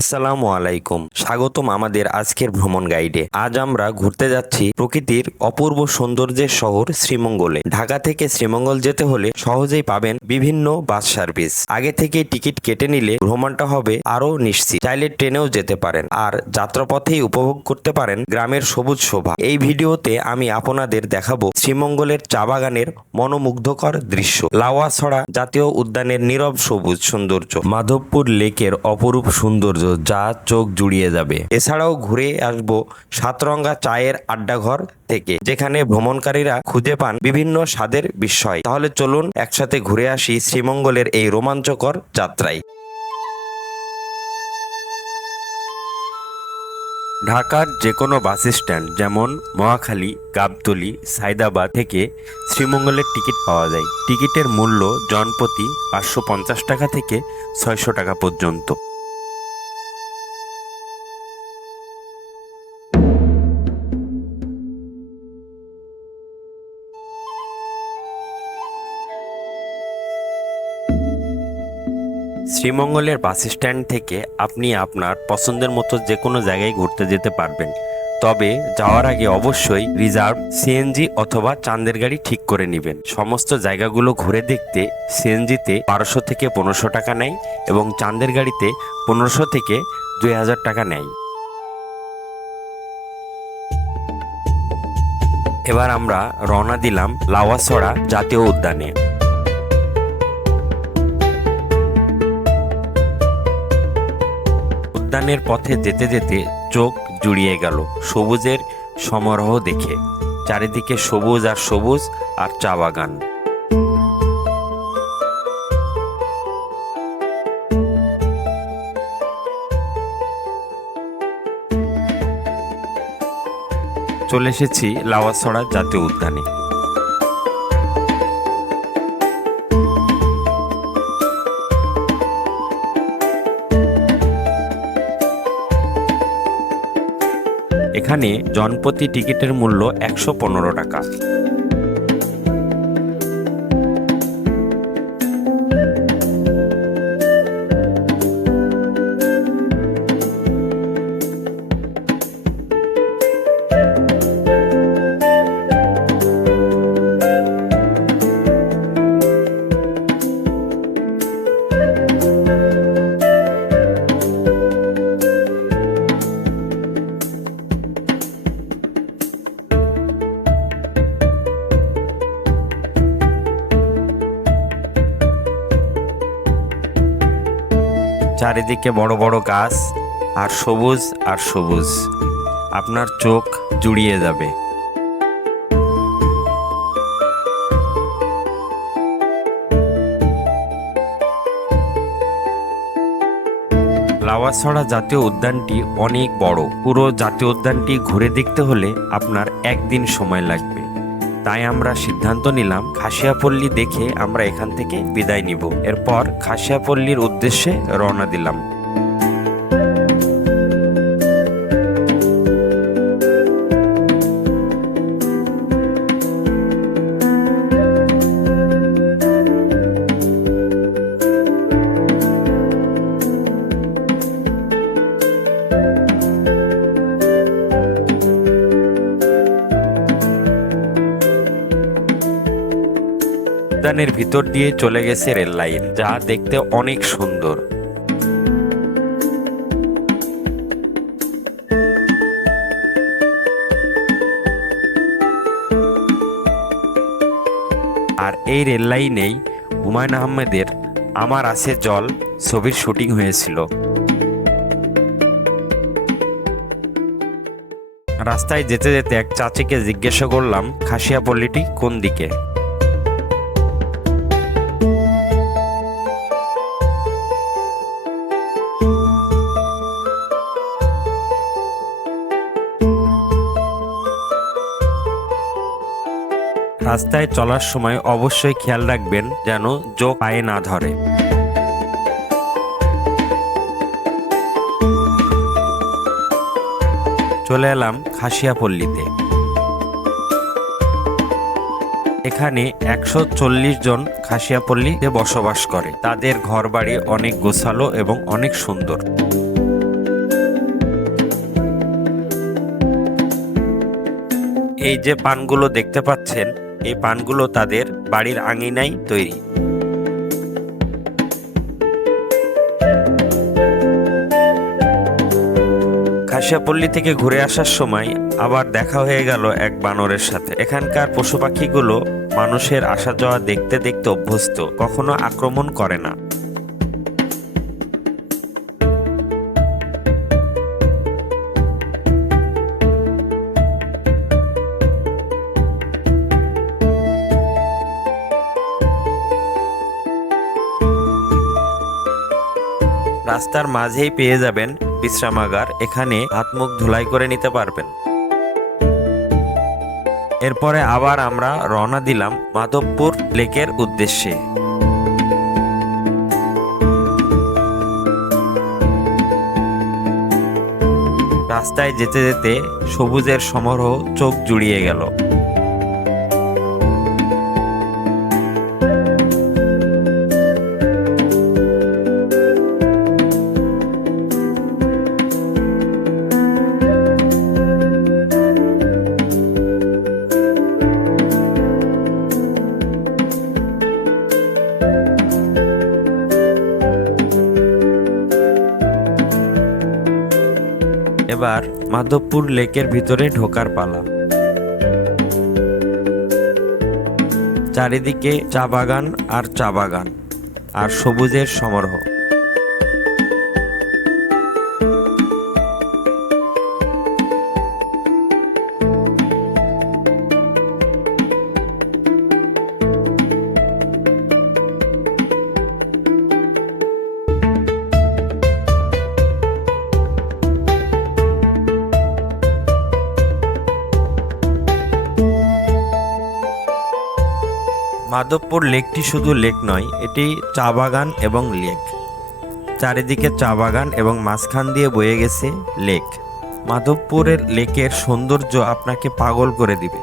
আসসালামু আলাইকুম। স্বাগতম আমাদের আজকের ভ্রমণ গাইডে আজ আমরা ঘুরতে যাচ্ছি প্রকৃতির অপূর্ব সৌন্দর্যের শহর শ্রীমঙ্গলে। ঢাকা থেকে শ্রীমঙ্গল যেতে হলে সহজেই পাবেন বিভিন্ন বাস সার্ভিস। আগে থেকে টিকিট কেটে নিলে ভ্রমণটা হবে আরও নিশ্চিত। চাইলে ট্রেনেও যেতে পারেন। আর যাত্রাপথেই উপভোগ করতে পারেন গ্রামের সবুজ শোভা। এই ভিডিওতে আমি আপনাদের দেখাবো শ্রীমঙ্গলের চা বাগানের মনোমুগ্ধকর দৃশ্য। লাওয়াছড়া জাতীয় উদ্যানের নীরব সবুজ সৌন্দর্য। মাধবপুর লেকের অপরূপ সৌন্দর্য যা চোখ জুড়িয়ে যাবে। এছাড়াও ঘুরে আসব সাতরঙ্গা চায়ের আড্ডাঘর থেকে, যেখানে ভ্রমণকারীরা খুঁজে পান বিভিন্ন স্বাদের বিস্ময়। তাহলে চলুন একসাথে ঘুরে আসি শ্রীমঙ্গলের এই রোমাঞ্চকর যাত্রায়। ঢাকার যে কোনো বাস স্ট্যান্ড, যেমন মহাখালী, গাবতলী সাইদাবাদ থেকে শ্রীমঙ্গলের টিকিট পাওয়া যায়। টিকিটের মূল্য জনপ্রতি পাঁচশো পঞ্চাশ টাকা থেকে ছয়শো টাকা পর্যন্ত। শ্রীমঙ্গলের বাস স্ট্যান্ড থেকে আপনি আপনার পছন্দের মতো যে কোনো জায়গায় ঘুরতে যেতে পারবেন। তবে যাওয়ার আগে অবশ্যই রিজার্ভ, সিএনজি অথবা চাঁদের গাড়ি ঠিক করে নেবেন। সমস্ত জায়গাগুলো ঘুরে দেখতে সিএনজিতে বারোশো থেকে পনেরোশো টাকা নেয় এবং চাঁদের গাড়িতে পনেরোশো থেকে দুই হাজার টাকা নেয়। এবার আমরা রওনা দিলাম লাওয়াছড়া জাতীয় উদ্যানে। উদ্যানের পথে যেতে যেতে চোখ জুড়িয়ে গেল সবুজের সমারোহ দেখে। চারিদিকে সবুজ আর সবুজ আর চা বাগান। চলে এসেছি লাওয়াছড়া জাতীয় উদ্যানে। এখানে জনপ্রতি টিকিটের মূল্য একশো পনেরো টাকা। চারিদিকে বড় বড় গাছ, আর সবুজ আর সবুজ। আপনার চোখ জুড়িয়ে যাবে। লাওয়াছড়া জাতীয় উদ্যানটি অনেক বড়। পুরো জাতীয় উদ্যানটি ঘুরে দেখতে হলে আপনার একদিন সময় লাগবে। তাই আমরা সিদ্ধান্ত নিলাম খাসিয়াপল্লী দেখে আমরা এখান থেকে বিদায় নিব। এরপর খাসিয়াপল্লীর উদ্দেশ্যে রওনা দিলাম। উদ্যানের ভিতর দিয়ে চলে গেছে রেল লাইন, যা দেখতে অনেক সুন্দর। আর এই রেল লাইনেই হুমায়ুন আহমেদের আমার আছে জল ছবির শুটিং হয়েছিল। রাস্তায় যেতে যেতে এক চাচিকে জিজ্ঞাসা করলাম, খাসিয়াপল্লিটি কোন দিকে? রাস্তায় চলার সময় অবশ্যই খেয়াল রাখবেন যেন জো পায়ে না ধরে। চলে এলাম খাসিয়াপল্লীতে। এখানে একশো চল্লিশ জন খাসিয়াপল্লীতে বসবাস করে। তাদের ঘরবাড়ি অনেক গোছালো এবং অনেক সুন্দর। এই যে পানগুলো দেখতে পাচ্ছেন এই পানগুলো তাদের বাড়ির আঙিনায় তৈরি। খাসিয়াপল্লী থেকে ঘুরে আসার সময় আবার দেখা হয়ে গেল এক বানরের সাথে। এখানকার পশু পাখিগুলো মানুষের আসা যাওয়া দেখতে দেখতে অভ্যস্ত, কখনো আক্রমণ করে না। রাস্তার মাঝেই পেয়ে যাবেন বিশ্রামাগার। এখানে হাত মুখ ধুলাই করে নিতে পারবেন। এরপরে আবার আমরা রওনা দিলাম মাধবপুর লেকের উদ্দেশ্যে। রাস্তায় যেতে যেতে সবুজের সমারোহ চোখ জুড়িয়ে গেল। এবার মাধবপুর লেকের ভিতরে ঢোকার পালা। চারিদিকে চা বাগান আর চা বাগান আর সবুজের সমারোহ। মাধবপুর লেকটি শুধু লেক নয়, এটি চা বাগান এবং লেক। চারিদিকে চা বাগান এবং মাঝখান দিয়ে বয়ে গেছে লেক। মাধবপুরের লেকের সৌন্দর্য আপনাকে পাগল করে দিবে।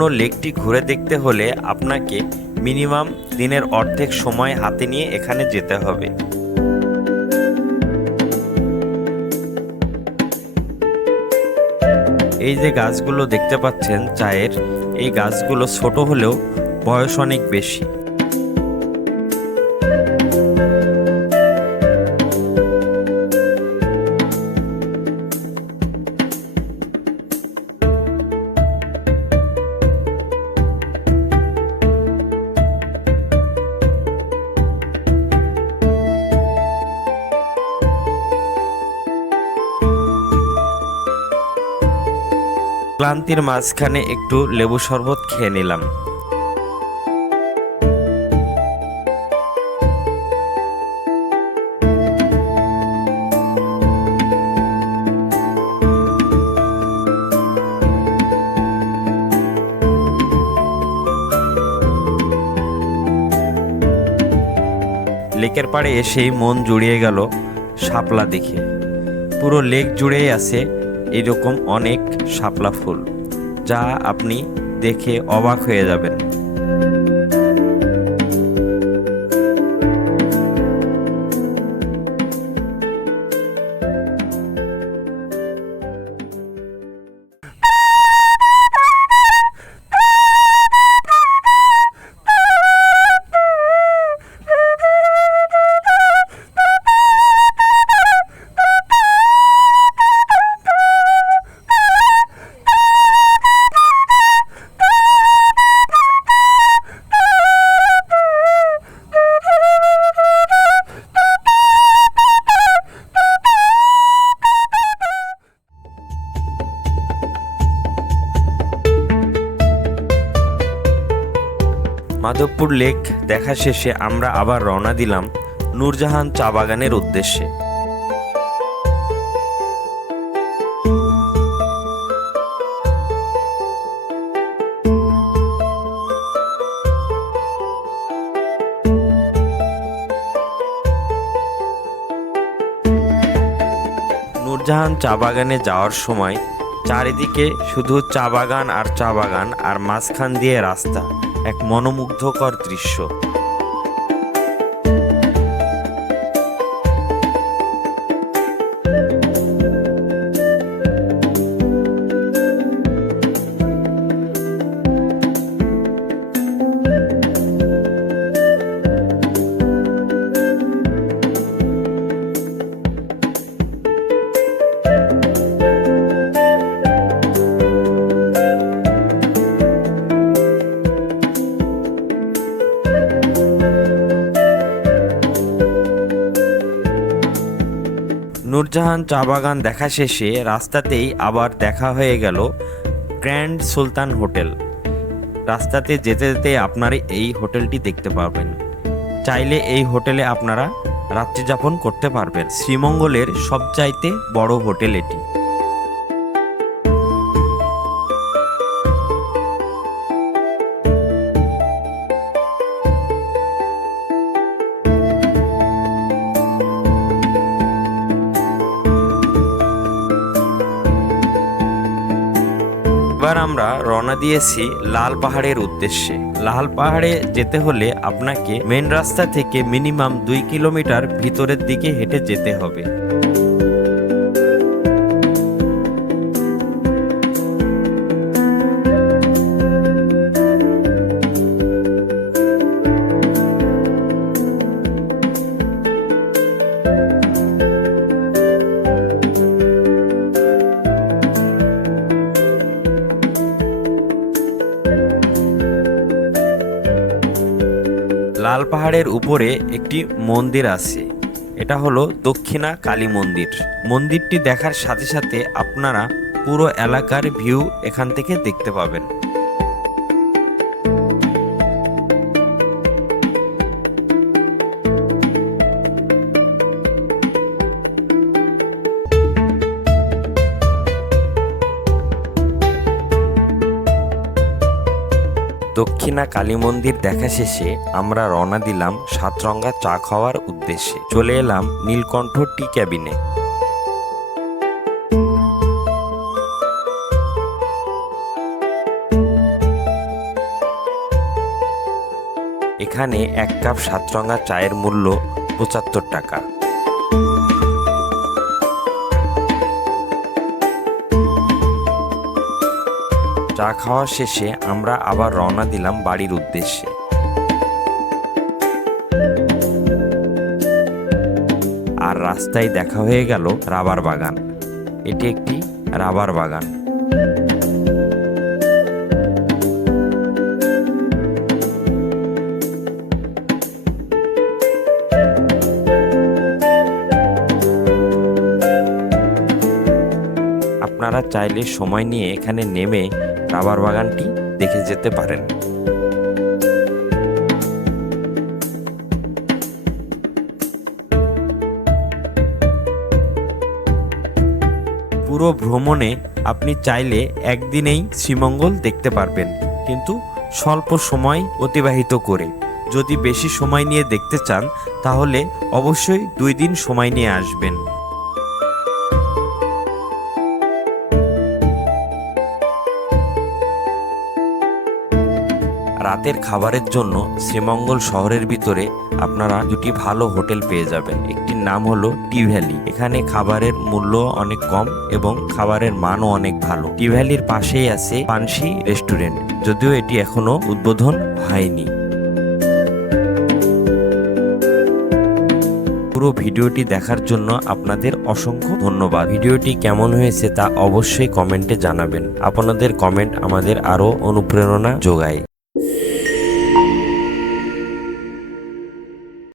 সম্পূর্ণ লেকটি ঘুরে দেখতে হলে আপনাকে মিনিমাম দিনের অর্ধেক সময় হাতে নিয়ে এখানে যেতে হবে। এই যে গাছগুলো দেখতে পাচ্ছেন চায়ের, এই গাছগুলো ছোট হলেও বয়স অনেক বেশি। ক্লান্তির মাঝখানে একটু লেবু শরবত খেয়ে নিলাম। লেকের পাড়ে এসেই মন জুড়িয়ে গেল শাপলা দেখে। পুরো লেক জুড়েই আছে এরকম অনেক শাপলা ফুল যা আপনি দেখে অবাক হয়ে যাবেন। মাধবপুর লেক দেখা শেষে আমরা আবার রওনা দিলাম নূরজাহান চা বাগানের উদ্দেশ্যে। নূরজাহান চা বাগানে যাওয়ার সময় চারিদিকে শুধু চা বাগান আর চা বাগান আর মাঝখান দিয়ে রাস্তা। এক মনোমুগ্ধকর দৃশ্য। নূরজাহান চা বাগান দেখা শেষে রাস্তাতেই আবার দেখা হয়ে গেল গ্র্যান্ড সুলতান হোটেল। রাস্তাতে যেতে যেতে আপনারা এই হোটেলটি দেখতে পাবেন চাইলে এই হোটেলে আপনারা রাত্রিযাপন করতে পারবেন। শ্রীমঙ্গলের সবচাইতে বড় হোটেল এটি। এবার আমরা রওনা দিয়েছি লাল পাহাড়ের উদ্দেশ্যে। লাল পাহাড়ে যেতে হলে আপনাকে মেন রাস্তা থেকে মিনিমাম দুই কিলোমিটার ভিতরের দিকে হেঁটে যেতে হবে। লাল পাহাড়ের উপরে একটি মন্দির আছে। এটা হলো দক্ষিণা কালী মন্দির। মন্দিরটি দেখার সাথে সাথে আপনারা পুরো এলাকার ভিউ এখান থেকে দেখতে পাবেন। দক্ষিণা কালী মন্দির দেখা শেষে আমরা রওনা দিলাম সাতরঙ্গা চা খাওয়ার উদ্দেশ্যে। চলে এলাম নীলকণ্ঠ টি ক্যাবিনে। এখানে এক কাপ সাতরঙ্গা চায়ের মূল্য পঁচাত্তর টাকা। চা খাওয়া শেষে আমরা আবার রওনা দিলাম বাড়ির উদ্দেশ্যে। আর রাস্তায় দেখা হয়ে গেল রাবার বাগান। এটি একটি রাবার বাগান। আপনারা চাইলে সময় নিয়ে এখানে নেমে রাবার বাগানটি দেখে যেতে পারেন। পুরো ভ্রমণে আপনি চাইলে একদিনেই শ্রীমঙ্গল দেখতে পারবেন, কিন্তু স্বল্প সময় অতিবাহিত করে। যদি বেশি সময় নিয়ে দেখতে চান, তাহলে অবশ্যই দুই দিন সময় নিয়ে আসবেন। রাতের খাবারের জন্য শ্রীমঙ্গল শহরের ভিতরে আপনারা দুটি ভালো হোটেল পেয়ে যাবেন। একটির নাম হলো টি ভ্যালি। এখানে খাবারের মূল্য অনেক কম এবং খাবারের মানও অনেক ভালো। টি ভ্যালির পাশেই আছে পানসি রেস্টুরেন্ট। যদিও এটি এখনও উদ্বোধন হয়নি। পুরো ভিডিওটি দেখার জন্য আপনাদের অসংখ্য ধন্যবাদ। ভিডিওটি কেমন হয়েছে তা অবশ্যই কমেন্টে জানাবেন। আপনাদের কমেন্ট আমাদের আরও অনুপ্রেরণা যোগায়।